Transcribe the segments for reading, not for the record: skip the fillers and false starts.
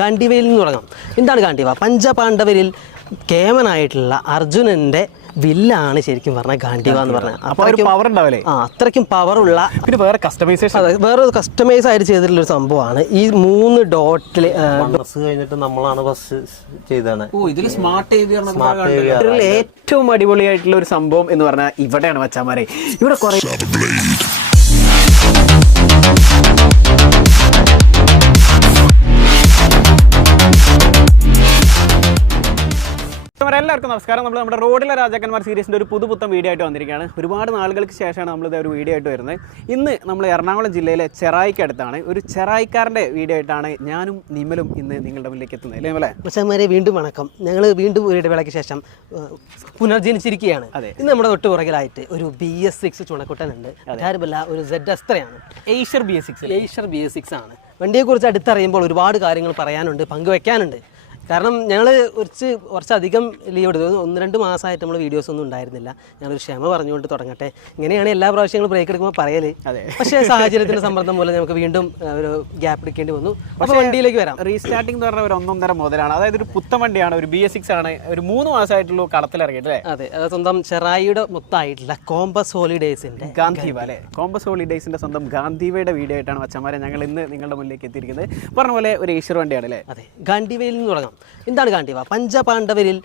ഗാന്ഡിവയിൽ നിന്ന് തുടങ്ങാം. എന്താണ് ഗാന്ഡിവ? പഞ്ചപാണ്ഡവരിൽ കേമനായിട്ടുള്ള അർജുനന്റെ വില്ലാണ് ശരിക്കും പറഞ്ഞാൽ ഗാന്ഡിവ എന്ന് പറഞ്ഞാൽ. അത്രയ്ക്കും പവറുള്ള പിന്നെ വേറെ കസ്റ്റമൈസേഷൻ, വേറെ കസ്റ്റമൈസ് ആയിട്ട് ചെയ്തിട്ടുള്ള ഒരു സംഭവമാണ്. ഈ 3 ഡോട്ടിൽ കഴിഞ്ഞിട്ട് നമ്മളാണ് ബസ് ചെയ്താണ്. ഏറ്റവും അടിപൊളിയായിട്ടുള്ള ഒരു സംഭവം എന്ന് പറഞ്ഞാൽ ഇവിടെയാണ് മച്ചാമാരെ. ഇവിടെ കുറെ എല്ലാവർക്കും നമസ്കാരം. നമ്മുടെ റോഡിലെ രാജാക്കന്മാർ സീരീസിൻ്റെ ഒരു പുതുപുത്തൻ വീഡിയോ ആയിട്ട് വന്നിരിക്കുകയാണ്. ഒരുപാട് നാളുകൾക്ക് ശേഷമാണ് നമ്മളിത് ഒരു വീഡിയോ ആയിട്ട് വരുന്നത്. ഇന്ന് നമ്മൾ എറണാകുളം ജില്ലയിലെ ചെറായിക്ക് അടുത്താണ് ഒരു ചെറായിക്കാരൻ്റെ വീഡിയോ ആയിട്ടാണ് ഞാനും നിമലും ഇന്ന് നിങ്ങളുടെ മുന്നിലേക്ക് എത്തുന്നത്. അല്ലേ നിമലെ? പക്ഷേ വീണ്ടും വണക്കം. ഞങ്ങൾ വീണ്ടും ഒരു ഇടവേളയ്ക്ക് ശേഷം പുനർജനിച്ചിരിക്കുകയാണ്. ഇന്ന് നമ്മുടെ തൊട്ട് പുറകിലായിട്ട് ഒരു BS6 ചുണക്കുട്ടനുണ്ട്. ആരുമല്ല, ഒരു ZS3 ആണ്. ഏഷ്യർ BS6 ആണ്. വണ്ടിയെക്കുറിച്ച് അടുത്തറിയുമ്പോൾ ഒരുപാട് കാര്യങ്ങൾ പറയാനുണ്ട്, പങ്കുവെക്കാനുണ്ട്. കാരണം ഞങ്ങൾ കുറച്ചധികം ലീവ് എടുത്തു. 1-2 മാസമായിട്ട് നമ്മൾ വീഡിയോസ് ഒന്നും ഉണ്ടായിരുന്നില്ല. ഞങ്ങളൊരു ക്ഷമ പറഞ്ഞുകൊണ്ട് തുടങ്ങട്ടെ. ഇങ്ങനെയാണ് എല്ലാ പ്രാവശ്യങ്ങളും ബ്രേക്ക് എടുക്കുമ്പോൾ പറയല്. പക്ഷേ സാഹചര്യത്തിൻ്റെ സമ്മർദ്ദം മൂലം നമുക്ക് വീണ്ടും ഒരു ഗ്യാപ്പ് എടുക്കേണ്ടി വന്നു. അപ്പോൾ വണ്ടിയിലേക്ക് വരാം. റീസ്റ്റാർട്ടിംഗ് എന്ന് പറഞ്ഞാൽ ഒരു 1.5 മുതലാണ്. അതായത് ഒരു പുത്തൻ വണ്ടിയാണ്, ഒരു BS6 ആണ്. ഒരു 3 മാസമായിട്ടുള്ള കളത്തിലിറങ്ങിയിട്ട്. അതെ, അത് സ്വന്തം ചെറായിയുടെ മൊത്തമായിട്ടുള്ള കോമ്പസ് ഹോളിഡേയ്സിൻ്റെ ഗാന്ധിവ അല്ലേ? കോമ്പസ് ഹോളിഡേയ്സിൻ്റെ സ്വന്തം ഗാന്ധിവയുടെ വീഡിയോ ആയിട്ടാണ് മച്ചന്മാരെ ഞങ്ങൾ ഇന്ന് നിങ്ങളുടെ മുന്നിലേക്ക് എത്തിയിരിക്കുന്നത്. പറഞ്ഞ പോലെ ഒരു ഏഷ്യർ വണ്ടിയാണ് അല്ലേ? അതെ, ഗാന്ധിവയിൽ നിന്ന് തുടങ്ങാം. എന്താണ് ഗാന്ഡിവ? പഞ്ചപാണ്ഡവരിൽ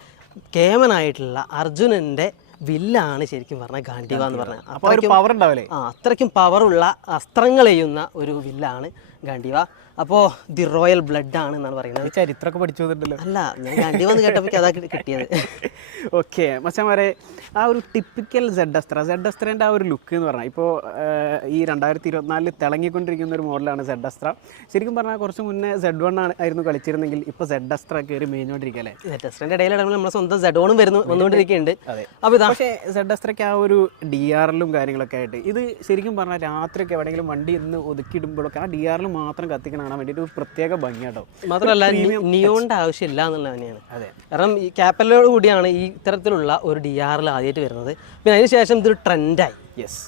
കേമനായിട്ടുള്ള അർജുനന്റെ വില്ലാണ് ശരിക്കും പറഞ്ഞാൽ ഗാന്ഡിവ എന്ന് പറഞ്ഞാൽ. അത്രയ്ക്കും പവറുള്ള അസ്ത്രങ്ങൾ ചെയ്യുന്ന ഒരു വില്ലാണ് ഗാന്ഡിവ. അപ്പോൾ ദി റോയൽ ബ്ലഡ് ആണ് എന്നാണ് പറയുന്നത്. ചരിത്രമൊക്കെ പഠിച്ചു വന്നിട്ടുണ്ടല്ലോ. അല്ല, ഞാൻ ഗാന്ഡിവ എന്ന് കേട്ടപ്പോൾ അതാ കിട്ടിയത്. ഓക്കെ മച്ചന്മാരെ, ആ ഒരു ടിപ്പിക്കൽ സെഡ്-അസ്ത്രേൻ്റെ ആ ഒരു ലുക്ക് എന്ന് പറഞ്ഞാൽ ഇപ്പോൾ ഈ 2024 തിളങ്ങിക്കൊണ്ടിരിക്കുന്ന ഒരു മോഡലാണ് സെഡ്-അസ്ത്ര. ശരിക്കും പറഞ്ഞാൽ കുറച്ച് മുന്നേ Z1 ആയിരുന്നു കളിച്ചിരുന്നെങ്കിൽ ഇപ്പോൾ സെഡ്-അസ്ത്ര കയറി മേഞ്ഞുകൊണ്ടിരിക്കുക അല്ലേ? സെഡ്-അസ്ത്രേൻ്റെ ഇടയിലാണ് നമ്മുടെ സ്വന്തം Z1 വന്നുകൊണ്ടിരിക്കുന്നുണ്ട്. അപ്പോൾ പക്ഷേ സെഡ്-അസ്ത്രയ്ക്ക് ആ ഒരു DRലും കാര്യങ്ങളൊക്കെ ആയിട്ട് ഇത് ശരിക്കും പറഞ്ഞാൽ രാത്രിയൊക്കെ എവിടെയെങ്കിലും വണ്ടി ഇന്ന് ഒതുക്കിയിടുമ്പോഴൊക്കെ ആ DRൽ മാത്രം കത്തിക്കണം കാണാൻ വേണ്ടിയിട്ട് ഒരു പ്രത്യേക ഭംഗിയാട്ടോ. മാത്രമല്ല നിയോണിൻ്റെ ആവശ്യമില്ല എന്നുള്ളത് തന്നെയാണ്. അതെ, കാരണം ഈ ക്യാപ്പലോട് കൂടിയാണ് ഈ ഇത്തരത്തിലുള്ള ഒരു DRൽ ആദ്യമായിട്ട് വരുന്നത്. പിന്നെ അതിനുശേഷം ഇതൊരു ട്രെൻഡായി.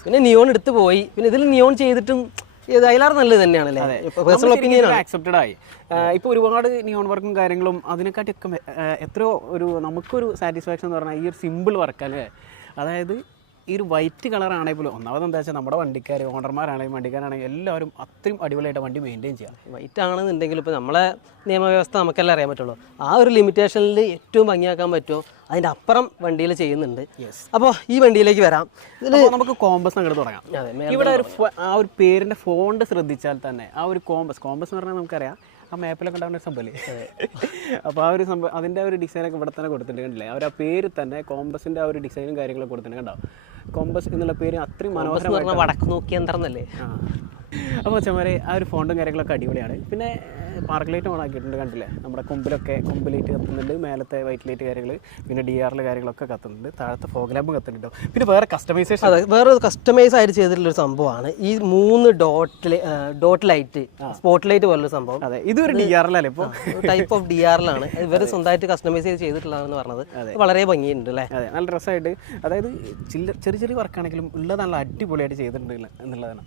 പിന്നെ നിയോൺ എടുത്തു പോയി. പിന്നെ ഇതിൽ നിയോൺ ചെയ്തിട്ടും അതിലാറ് നല്ലത് തന്നെയാണല്ലേ? പേഴ്സണൽ ഒപ്പീനിയൻ ആക്സെപ്റ്റഡ് ആയി. ഇപ്പോൾ ഒരുപാട് നിയോൺ വർക്കും കാര്യങ്ങളും അതിനെക്കാട്ടിയൊക്കെ എത്രയോ ഒരു നമുക്കൊരു സാറ്റിസ്ഫാക്ഷൻ എന്ന് പറഞ്ഞാൽ ഈ ഒരു സിമ്പിൾ വർക്ക് അല്ലേ? അതായത് ഈ ഒരു വൈറ്റ് കളറാണെങ്കിൽ പോലും ഒന്നാമത് എന്താ വെച്ചാൽ നമ്മുടെ വണ്ടിക്കാർ ഓണർമാരാണെങ്കിലും വണ്ടിക്കാരാണെങ്കിലും എല്ലാവരും അത്രയും അടിപൊളിയായിട്ട് വണ്ടി മെയിൻറ്റെയിൻ ചെയ്യാം. വൈറ്റ് ആണെന്നുണ്ടെങ്കിൽ ഇപ്പോൾ നമ്മളെ നിയമവ്യവസ്ഥ നമുക്കെല്ലാം അറിയാൻ പറ്റുള്ളൂ. ആ ഒരു ലിമിറ്റേഷനിൽ ഏറ്റവും ഭംഗിയാക്കാൻ പറ്റുമോ അതിൻ്റെ അപ്പുറം വണ്ടിയിൽ ചെയ്യുന്നുണ്ട്. അപ്പോൾ ഈ വണ്ടിയിലേക്ക് വരാം. ഇതിൽ നമുക്ക് കോമ്പസ് അങ്ങോട്ട് തുടങ്ങാം. ഇവിടെ ഒരു ആ ഒരു പേരിൻ്റെ ഫോണ്ട് ശ്രദ്ധിച്ചാൽ തന്നെ ആ ഒരു കോമ്പസ് എന്ന് പറഞ്ഞാൽ നമുക്കറിയാം ആ മാപ്പിലൊക്കെ ഉണ്ടാകുന്ന ഒരു സംഭവം. അപ്പോൾ ആ ഒരു സംഭവം അതിൻ്റെ ഒരു ഡിസൈനൊക്കെ ഇവിടെ തന്നെ കൊടുത്തിട്ടുണ്ട് കണ്ടില്ലേ? അവർ ആ പേര് തന്നെ കോമ്പസിൻ്റെ ആ ഒരു ഡിസൈനും കാര്യങ്ങളൊക്കെ കൊടുത്തിട്ടുണ്ട് കണ്ടോ? കോമ്പസ് എന്നുള്ള പേര് അത്രയും മനോഹരമായി വടക്ക് നോക്കി യന്ത്രന്നല്ലേ? അപ്പോൾ ചമാരെ ആ ഒരു ഫോണ്ടും കാര്യങ്ങളൊക്കെ അടിപൊളിയാണ്. പിന്നെ പാർക്ക് ലൈറ്റ് ഓൺ ആക്കിയിട്ടുണ്ട് കണ്ടില്ലേ? നമ്മുടെ കൊമ്പ് ലൈറ്റ് കത്തുന്നുണ്ട്, മേലത്തെ വൈറ്റ് ലൈറ്റ് കാര്യങ്ങൾ, പിന്നെ DRL കാര്യങ്ങളൊക്കെ കത്തുന്നുണ്ട്, താഴത്തെ ഫോഗ് ലാമ്പ് കത്തുന്നുണ്ടോ. പിന്നെ വേറെ കസ്റ്റമൈസേഷൻ, അതെ, വേറെ കസ്റ്റമൈസ് ആയിട്ട് ചെയ്തിട്ടുള്ളൊരു സംഭവമാണ് ഈ 3 ഡോട്ട് ലൈറ്റ്, സ്പോട്ട് ലൈറ്റ് പോലുള്ള സംഭവം. അതെ, ഇതൊരു DRL അല്ലേ? ഇപ്പോൾ ടൈപ്പ് ഓഫ് DRL ആണ്. ഇവർ സ്വന്തമായിട്ട് കസ്റ്റമൈസ് ചെയ്തിട്ടുള്ളതെന്ന് പറഞ്ഞത് വളരെ ഭംഗിയുണ്ട് അല്ലേ? അതെ, നല്ല രസമായിട്ട്. അതായത് ചെറിയ വർക്കാണെങ്കിലും ഉള്ളത് നല്ല അടിപൊളിയായിട്ട് ചെയ്തിട്ടുണ്ട് എന്നുള്ളതാണ്.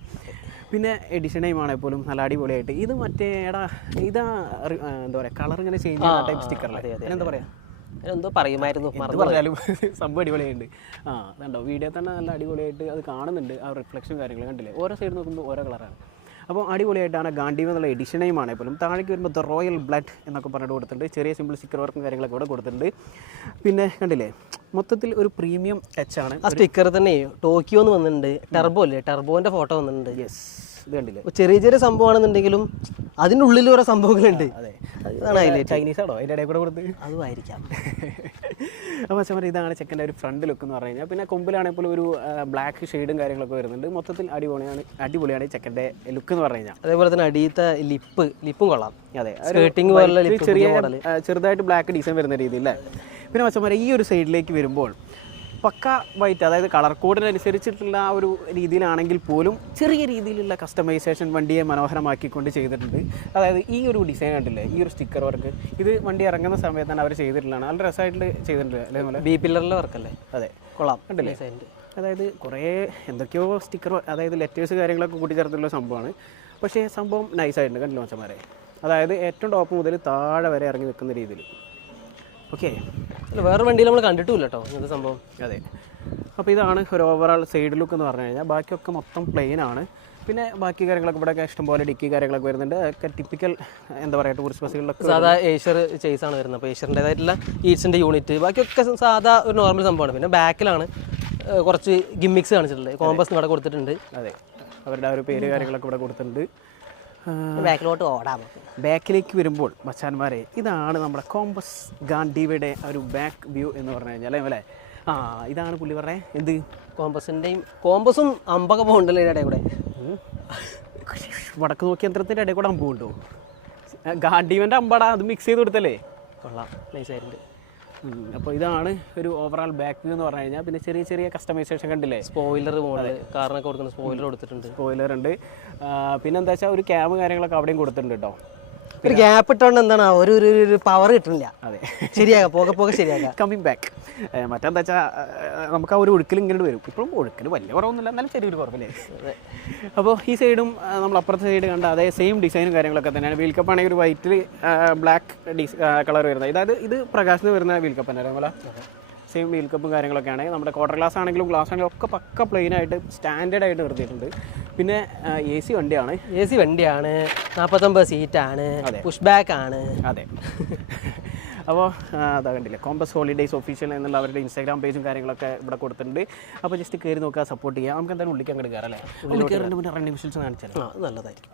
പിന്നെ എഡിഷൻ ടൈം ആണെങ്കിൽ പോലും നല്ല അടിപൊളിയായിട്ട്. ഇത് മറ്റേ ഇതാ എന്താ പറയുക, കളർ ഇങ്ങനെ ചേഞ്ച് ചെയ്യുന്ന ടൈപ്പ് സ്റ്റിക്കറല്ലേ? എന്താ പറയുക, എന്തോ പറയുമായിരുന്നു, പറഞ്ഞാലും സംഭവം അടിപൊളിയായിട്ട്. അതുണ്ടോ വീഡിയോ തന്നെ നല്ല അടിപൊളിയായിട്ട് അത് കാണുന്നുണ്ട്. ആ റിഫ്ലക്ഷൻ കാര്യങ്ങൾ കണ്ടില്ലേ? ഓരോ സൈഡ് നോക്കുമ്പോൾ ഓരോ കളറാണ്. അപ്പോൾ അടിപൊളിയായിട്ടാണ് ഗാന്ഡിവ എന്നുള്ള എഡിഷൻ ടൈം ആണെങ്കിൽ പോലും. താഴേക്ക് വരുമ്പോൾ ദ റോയൽ ബ്ലഡ് എന്നൊക്കെ പറഞ്ഞിട്ട് കൊടുത്തിട്ടുണ്ട്. ചെറിയ സിമ്പിൾ സ്റ്റിക്കർ വർക്കും കാര്യങ്ങളൊക്കെ ഇവിടെ കൊടുത്തിട്ടുണ്ട്. പിന്നെ കണ്ടില്ലേ, മൊത്തത്തിൽ ഒരു പ്രീമിയം ടച്ചാണ്. ആ സ്റ്റിക്കർ തന്നെ ടോക്കിയോ എന്ന് വന്നിട്ടുണ്ട്. ടെർബോ അല്ലേ? ടെർബോൻ്റെ ഫോട്ടോ വന്നിട്ടുണ്ട്. യെസ്, ഇത് കണ്ടില്ലേ? ചെറിയ സംഭവമാണെന്നുണ്ടെങ്കിലും അതിൻ്റെ ഉള്ളിൽ ഓരോ സംഭവങ്ങളുണ്ട്. അതെ, അതാണ് ഹൈലൈറ്റ്. ചൈനീസ് ആണോ അതിൻ്റെ ഇടയിൽ കൂടെ കൊടുത്ത്? അതുമായിരിക്കാം. അപ്പോൾ വെച്ചാൽ ഇതാണ് ചെക്കൻ്റെ ഒരു ഫ്രണ്ട് ലുക്ക് എന്ന് പറഞ്ഞു കഴിഞ്ഞാൽ. പിന്നെ കൊമ്പിലാണെങ്കിൽ പോലും ഒരു ബ്ലാക്ക് ഷെയ്ഡും കാര്യങ്ങളൊക്കെ വരുന്നുണ്ട്. മൊത്തത്തിൽ അടിപൊളിയാണ് ചെക്കൻ്റെ ലുക്ക് എന്ന് പറഞ്ഞു കഴിഞ്ഞാൽ. അതേപോലെ തന്നെ അടിയത്തെ ലിപ്പും കൊള്ളാം. അതെ, ചെറുതായിട്ട് ബ്ലാക്ക് ഡിസൈൻ വരുന്ന രീതിയിൽ. പിന്നെ വെച്ചാൽ ഈ ഒരു സൈഡിലേക്ക് വരുമ്പോൾ പക്ക വൈറ്റ്, അതായത് കളർ കോഡിനനുസരിച്ചിട്ടുള്ള ആ ഒരു രീതിയിലാണെങ്കിൽ പോലും ചെറിയ രീതിയിലുള്ള കസ്റ്റമൈസേഷൻ വണ്ടിയെ മനോഹരമാക്കിക്കൊണ്ട് ചെയ്തിട്ടുണ്ട്. അതായത് ഈ ഒരു ഡിസൈൻ കണ്ടില്ലേ, ഈ ഒരു സ്റ്റിക്കർ വർക്ക്, ഇത് വണ്ടി ഇറങ്ങുന്ന സമയത്ത് തന്നെ അവർ ചെയ്തിട്ടുള്ളതാണ്. നല്ല രസമായിട്ട് ചെയ്തിട്ടുണ്ട് അല്ലേ? ബി പില്ലറിലെ വർക്കല്ലേ? അതെ, കൊള്ളാം, കണ്ടില്ലേ? അതായത് കുറേ എന്തൊക്കെയോ സ്റ്റിക്കർ, അതായത് ലെറ്റേഴ്സ് കാര്യങ്ങളൊക്കെ കൂട്ടിച്ചേർത്തുള്ള സംഭവമാണ്. പക്ഷേ സംഭവം നൈസായിട്ടുണ്ട് കണ്ടില്ല മച്ചന്മാരെ? അതായത് ഏറ്റവും ടോപ്പ് മുതൽ താഴെ വരെ ഇറങ്ങി നിൽക്കുന്ന രീതിയിൽ. ഓക്കെ, അല്ല വേറെ വണ്ടിയിൽ നമ്മൾ കണ്ടിട്ടില്ല കേട്ടോ ഇങ്ങനത്തെ സംഭവം. അതെ. അപ്പോൾ ഇതാണ് ഒരു ഓവറോൾ സൈഡ് ലുക്ക് എന്ന് പറഞ്ഞു കഴിഞ്ഞാൽ. ബാക്കിയൊക്കെ മൊത്തം പ്ലെയിൻ ആണ്. പിന്നെ ബാക്കി കാര്യങ്ങളൊക്കെ ഇവിടെയൊക്കെ ഇഷ്ടംപോലെ ഡിക്കി കാര്യങ്ങളൊക്കെ വരുന്നുണ്ട്. ഒക്കെ ടിപ്പിക്കൽ എന്താ പറയുക ടൂറിസ്റ്റ് ബസ്സുകളിലൊക്കെ സാധാ ഏഷ്യർ ചേസാണ് വരുന്നത്. അപ്പോൾ ഏഷ്യറിൻ്റെതായിട്ടുള്ള ഈറ്റ്സിൻ്റെ യൂണിറ്റ്, ബാക്കിയൊക്കെ സാധാ ഒരു നോർമൽ സംഭവമാണ്. പിന്നെ ബാക്കിലാണ് കുറച്ച് ഗിമ്മിക്സ് കാണിച്ചിട്ടുള്ളത്. കോമ്പസ് ഇവിടെ കൊടുത്തിട്ടുണ്ട്. അതെ, അവരുടെ ആ ഒരു പേര് കാര്യങ്ങളൊക്കെ ഇവിടെ കൊടുത്തിട്ടുണ്ട്. ബാക്കിലോട്ട് ഓടാം. ബാക്കിലേക്ക് വരുമ്പോൾ മച്ചാന്മാരെ, ഇതാണ് നമ്മുടെ കോമ്പസ് ഗാൻഡീവയുടെ ഒരു ബാക്ക് വ്യൂ എന്ന് പറഞ്ഞു കഴിഞ്ഞാൽ അല്ലേ. ഇതാണ് പുള്ളി പറഞ്ഞേ എന്ത് കോമ്പസും അമ്പൊക്കെ പോകുന്നുണ്ടല്ലോ ഇതിൻ്റെ ഇടയിൽ കൂടെ. വടക്ക് നോക്കി യന്ത്രത്തിൻ്റെ ഇടയിൽ കൂടെ അമ്പ് കൊണ്ടു. ഗാൻഡീവൻ്റെ അമ്പാടാ, അത് മിക്സ് ചെയ്ത് കൊടുത്തല്ലേ. കൊള്ളാം, നൈസായിട്ടുണ്ട്. അപ്പോൾ ഇതാണ് ഒരു ഓവറോൾ ബാക്ക് വ്യൂ എന്ന് പറഞ്ഞു കഴിഞ്ഞാൽ. പിന്നെ ചെറിയ ചെറിയ കസ്റ്റമൈസേഷൻ കണ്ടില്ലേ. സ്പോയിലർ മോഡൽ കാറിനൊക്കെ കൊടുക്കുന്ന സ്പോയിലർ കൊടുത്തിട്ടുണ്ട്. സ്പോയിലർ ഉണ്ട്. പിന്നെ എന്താ വെച്ചാൽ ഒരു ക്യാബ് കാര്യങ്ങളൊക്കെ അവിടെയും കൊടുത്തിട്ടുണ്ട് കേട്ടോ. ഒരു ഗ്യാപ്പ് ഇട്ടുകൊണ്ട് എന്താണ് ഒരു പവർ കിട്ടുന്നില്ല. അതെ, ശരിയാക്കാം, പോകെ ശരിയാക്കാം. Coming back. മറ്റെന്താ വെച്ചാൽ നമുക്ക് ആ ഒരു ഒഴുക്കിൽ ഇങ്ങോട്ട് വരും. ഇപ്പോഴും ഒഴുക്കിൽ വലിയ കുറവൊന്നുമില്ല, എന്നാലും ചെറിയൊരു കുറവില്ലേ. അപ്പോൾ ഈ സൈഡും നമ്മൾ അപ്പുറത്തെ സൈഡ് കണ്ട അതേ സെയിം ഡിസൈനും കാര്യങ്ങളൊക്കെ തന്നെയാണ്. വീൽ കപ്പ് ആണെങ്കിൽ ഒരു വൈറ്റിൽ ബ്ലാക്ക് കളർ വരുന്നത്. അതായത് ഇത് പ്രകാശിന് വരുന്ന വീൽ കപ്പ് തന്നെ നമ്മളെ സെയിം വീൽ കപ്പും കാര്യങ്ങളൊക്കെയാണ്. നമ്മുടെ ക്വാർട്ടർ ഗ്ലാസ് ആണെങ്കിലും ഗ്ലാസ് ആണെങ്കിലും ഒക്കെ പക്ക പ്ലെയിൻ ആയിട്ട് സ്റ്റാൻഡേർഡ് ആയിട്ട് നിർത്തിയിട്ടുണ്ട്. പിന്നെ AC വണ്ടിയാണ്. 49 സീറ്റാണ്, പുഷ് ബാക്ക് ആണ്. അതെ. അപ്പോൾ അതാ കണ്ടില്ലേ, കോമ്പസ് ഹോളിഡേയ്സ് ഒഫീഷ്യൽ എന്നുള്ള അവരുടെ ഇൻസ്റ്റാഗ്രാം പേജും കാര്യങ്ങളൊക്കെ ഇവിടെ കൊടുത്തിട്ടുണ്ട്. അപ്പോൾ ജസ്റ്റ് കയറി നോക്കുക, സപ്പോർട്ട് ചെയ്യുക. നമുക്ക് എന്തായാലും ഉള്ളിലേക്ക് അങ്ങോട്ട് കയറാം അല്ലേ. ഉള്ളിൽ കയറിൻ്റെ മുന്നേ റണ്ണിങ് വിഷ്വൽസ് കാണിച്ചാൽ നല്ലതായിരിക്കും.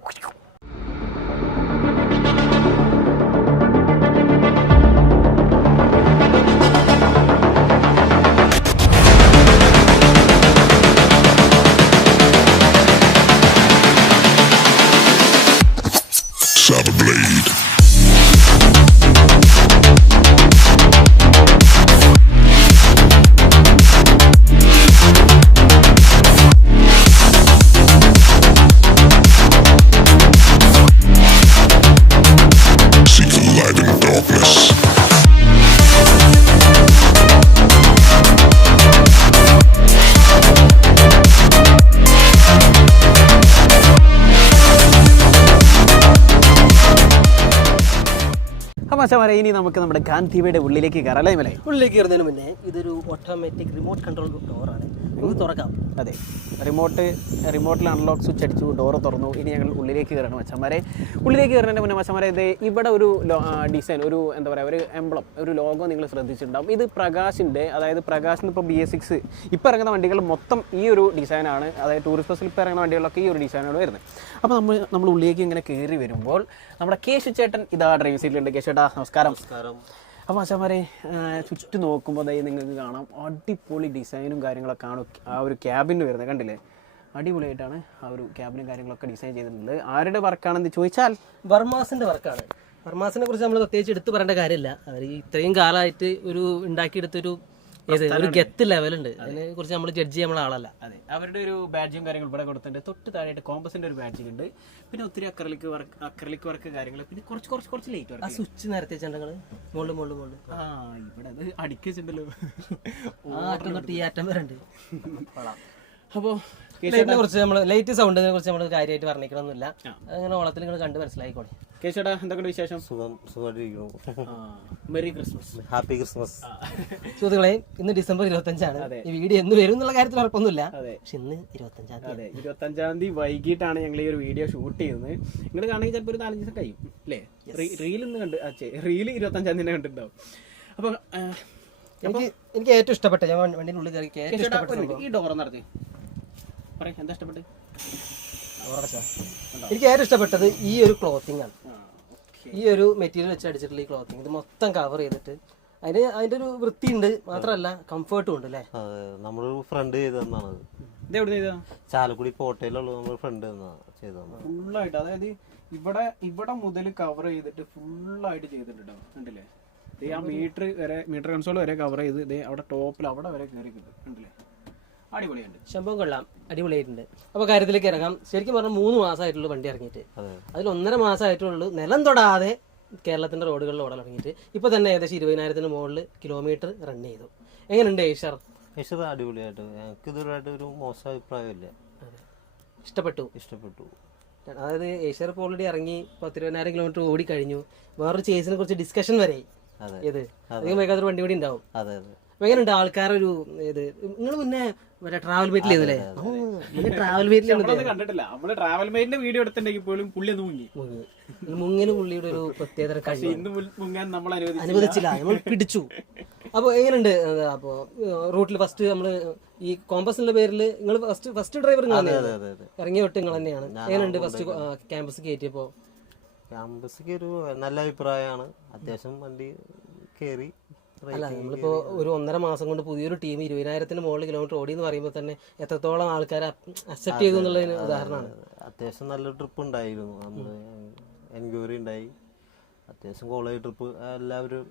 Blade. See the light in darkness. മച്ചാമാരെ, ഇനി നമുക്ക് നമ്മുടെ ഗാൻഡീവയുടെ ഉള്ളിലേക്ക് കയറാം അല്ലേ. മലേ ഉള്ളിലേക്ക് കയറുന്നതിന് മുന്നേ ഇതൊരു ഓട്ടോമാറ്റിക് റിമോട്ട് കൺട്രോൾ ഡോറാണ്. ഇത് തുറക്കാം. അതെ, റിമോട്ടിൽ അൺലോക്ക് സ്വിച്ച് അടിച്ചു, ഡോറ് തുറന്നു. ഇനി ഞങ്ങൾ ഉള്ളിലേക്ക് കയറണം മച്ചാമാരെ. ഉള്ളിലേക്ക് കയറുന്നതിൻ്റെ മുന്നേ മച്ചാമാരെ, ഇത് ഇവിടെ ഒരു ഡിസൈൻ, ഒരു എന്താ പറയുക, ഒരു എംബ്ലം, ഒരു ലോഗോ നിങ്ങൾ ശ്രദ്ധിച്ചിട്ടുണ്ടാവും. ഇത് പ്രകാശിൻ്റെ, അതായത് പ്രകാശിന് ഇപ്പോൾ BS6 ഇപ്പോൾ ഇറങ്ങുന്ന വണ്ടികൾ മൊത്തം ഈ ഒരു ഡിസൈനാണ്. അതായത് ടൂറിസ്റ്റ് ബസ്സിൽ ഇപ്പോൾ ഇറങ്ങുന്ന വണ്ടികളൊക്കെ ഈ ഒരു ഡിസൈനാണ് വരുന്നത്. അപ്പോൾ നമ്മൾ ഉള്ളിലേക്ക് ഇങ്ങനെ കയറി വരുമ്പോൾ നമ്മുടെ കേശു ചേട്ടൻ ഇതാ ഡ്രൈവിംഗ് സീറ്റിലുണ്ട്. കേശു ചേട്ടാ നമസ്കാരം. അപ്പോൾ മച്ചാമാരെ, ചുറ്റും നോക്കുമ്പോൾ അതായത് നിങ്ങൾക്ക് കാണാം അടിപൊളി ഡിസൈനും കാര്യങ്ങളൊക്കെ ആണ് ആ ഒരു ക്യാബിന് വരുന്നത്. കണ്ടില്ലേ, അടിപൊളിയായിട്ടാണ് ആ ഒരു ക്യാബിനും കാര്യങ്ങളൊക്കെ ഡിസൈൻ ചെയ്തിട്ടുള്ളത്. ആരുടെ വർക്കാണെന്ന് ചോദിച്ചാൽ വർമാസിൻ്റെ വർക്കാണ്. വർമാസിനെ കുറിച്ച് നമ്മൾ പ്രത്യേകിച്ച് എടുത്ത് പറയേണ്ട കാര്യമില്ല. അവർ ഇത്രയും കാലമായിട്ട് ഉണ്ടാക്കിയെടുത്തൊരു ഒരു ഗെത്ത് ലെവലുണ്ട്. അതിനെ കുറിച്ച് നമ്മൾ ജഡ്ജ് ചെയ്യാനുള്ള ആളല്ല. അതെ, അവരുടെ ഒരു ബാഡ്ജും കാര്യങ്ങളും ഇവിടെ കൊടുത്തിട്ടുണ്ട്. തൊട്ട് താഴെയായിട്ട് കോമ്പസിന്റെ ഒരു ബാഡ്ജിങ് ഉണ്ട്. പിന്നെ ഒത്തിരി അക്രലിക് വർക്ക് കാര്യങ്ങൾ, പിന്നെ കുറച്ച് ലൈറ്റ് വർക്ക്. ആ സ്വിച്ച് നേരത്തെ ചെണ്ടങ്ങൾ മുകളിൽ ഇവിടെ അത് അടിക്കുന്നുണ്ടല്ലോ. ആറ്റം തൊട്ട് ഈ ആറ്റം വരെ ഉണ്ട്. അപ്പോൾ ലൈറ്റിനെ കുറിച്ച് നമ്മൾ ലൈറ്റ് സൗണ്ടിനെ കുറിച്ച് നമ്മൾ കാര്യമായിട്ട് പറഞ്ഞിരിക്കണമെന്നില്ല. അങ്ങനെ ഓളത്തിൽ നിങ്ങൾ കണ്ട് മനസ്സിലായിക്കോളെ. കേശേട്ടാ എന്തൊക്കെയുണ്ട് വിശേഷം? സുഖമായിട്ടിരിക്കുന്നു. Merry Christmas, happy Christmas. സുഹൃത്തുക്കളെ, ഇന്ന് ഡിസംബർ 25ആണ്. ഈ വീഡിയോ എന്ന് വരും എന്നുള്ള കാര്യത്തിൽ ഉറപ്പൊന്നുമില്ല. പക്ഷെ ഇന്ന് 25-ാം തീയതി വൈകിട്ടാണ് ഞങ്ങൾ ഈ ഒരു വീഡിയോ ഷൂട്ട് ചെയ്യുന്നത്. നിങ്ങൾ കാണുമെങ്കിൽ ചിലപ്പോൾ ഒരു 4 ദിവസം കഴിയും അല്ലേ. റീൽ 25-ാം തീയതി തന്നെ കണ്ടിട്ടുണ്ടാവും. അപ്പോൾ എനിക്ക് ഏറ്റവും ഇഷ്ടപ്പെട്ട, ഞാൻ വണ്ടിൻ്റെ ഉള്ളിൽ കയറി ഈ ഡോർ നടത്തി പറയാം, എന്താ ഇഷ്ടപ്പെട്ടത്? എനിക്ക് ഏറ്റവും ഇഷ്ടപ്പെട്ടത് ഈ ഒരു ക്ലോത്തിങ് ആണ്. ഈ ഒരു മെറ്റീരിയൽ വെച്ച് അടിച്ചിട്ടുള്ള ഈ ക്ലോത്തിങ്, ഇത് മൊത്തം കവർ ചെയ്തിട്ട് അതിന്റെ ഒരു വൃത്തിയുണ്ട്, മാത്രമല്ല കംഫർട്ടും ഉണ്ട് അല്ലേ. നമ്മളൊരു ഫ്രണ്ട് ചെയ്ത് തന്നാണ്. ഇത് എവിടെ ചെയ്താ? ചാലക്കുടി പോട്ടയിലുള്ള നമ്മൾ ഫ്രണ്ട് ചെയ്തതാണ് ഫുള്ളായിട്ട്. അതായത് ഇവിടെ മുതൽ കവർ ചെയ്തിട്ട് ഫുള്ളായിട്ട് ചെയ്തിട്ടുണ്ടോ, കണ്ടില്ലേ? ആ മീറ്റർ കൺസോൾ വരെ കവർ ചെയ്ത് അവിടെ ടോപ്പിൽ അവിടെ വരെ കയറി കിട്ടും, കണ്ടില്ലേ? അടിപൊളിയുണ്ട്, ശമ്പം കൊള്ളാം, അടിപൊളിയായിട്ടുണ്ട്. അപ്പോൾ കാര്യത്തിലേക്ക് ഇറങ്ങാം. ശരിക്കും പറഞ്ഞാൽ 3 മാസമായിട്ടുള്ളൂ വണ്ടി ഇറങ്ങിയിട്ട്. അതിൽ 1.5 മാസമായിട്ടുള്ളൂ നിലം തൊടാതെ കേരളത്തിന്റെ റോഡുകളിൽ ഓടാൻ തുടങ്ങിയിട്ട്. ഇപ്പോൾ തന്നെ ഏകദേശം 20,000-ന് മുകളിൽ കിലോമീറ്റർ റൺ ചെയ്തു. എങ്ങനെയുണ്ട് ഏഷ്യർ? അടിപൊളിയായിട്ട്, ഞങ്ങൾക്ക് ഇതുവരെയായിട്ട് ഒരു മോശം അഭിപ്രായമില്ല. ഇഷ്ടപ്പെട്ടു. അതായത് ഏഷ്യർ ഇപ്പോൾ ഓൾറെഡി ഇറങ്ങി 10-20,000 കിലോമീറ്റർ ഓടി കഴിഞ്ഞു. വേറൊരു ചേസിനെ കുറിച്ച് ഡിസ്കഷൻ വരെ ഇത് അധികം വേഗത്തിൽ വണ്ടി കൂടി ഉണ്ടാവും. അതെ അതെ. എങ്ങനെയുണ്ട് ആൾക്കാരൊരു ഇത്? നിങ്ങൾ മുന്നേ മറ്റേ ട്രാവൽ മേറ്റിൽ ചെയ്തല്ലേ? ട്രാവൽ മേറ്റിൽ കണ്ടിട്ടില്ല. നമ്മള് ട്രാവൽ മേറ്റിന്റെ വീഡിയോ എടുത്തിട്ടുണ്ടെങ്കിൽ പോലും പുള്ളി ഒന്ന് മുങ്ങി. മുങ്ങിന് പുള്ളിയുടെ ഒരു പ്രത്യേകത മുങ്ങാൻ നമ്മൾ അനുവദിച്ചില്ല, നമ്മൾ പിടിച്ചു. അപ്പോൾ എങ്ങനെയുണ്ട്? അപ്പോൾ റൂട്ടിൽ ഫസ്റ്റ് നമ്മള് ഈ കോമ്പസിന്റെ പേരിൽ നിങ്ങൾ ഫസ്റ്റ് ഡ്രൈവർ ഇറങ്ങിയ തൊട്ട് നിങ്ങൾ തന്നെയാണ്. എങ്ങനെയുണ്ട് ഫസ്റ്റ് ക്യാമ്പസ് കയറ്റിയപ്പോ? ക്യാമ്പസിക്ക് ഒരു നല്ല അഭിപ്രായമാണ്. അത്യാവശ്യം വണ്ടി കയറി. അല്ല, നമ്മളിപ്പോ ഒരു 1.5 മാസം കൊണ്ട് പുതിയൊരു ടീം 20,000-ന് മുകളിൽ കിലോമീറ്റർ ഓടി എന്ന് പറയുമ്പോൾ തന്നെ എത്രത്തോളം ആൾക്കാരെ അക്സെപ്റ്റ് ചെയ്തു എന്നുള്ളതിന് ഉദാഹരണമാണ്. അത്യാവശ്യം നല്ലൊരു ട്രിപ്പ് ഉണ്ടായിരുന്നു. നമ്മള് എൻക്വയറി ഉണ്ടായി. അത്യാവശ്യം കോളേജ് ട്രിപ്പ് എല്ലാവരും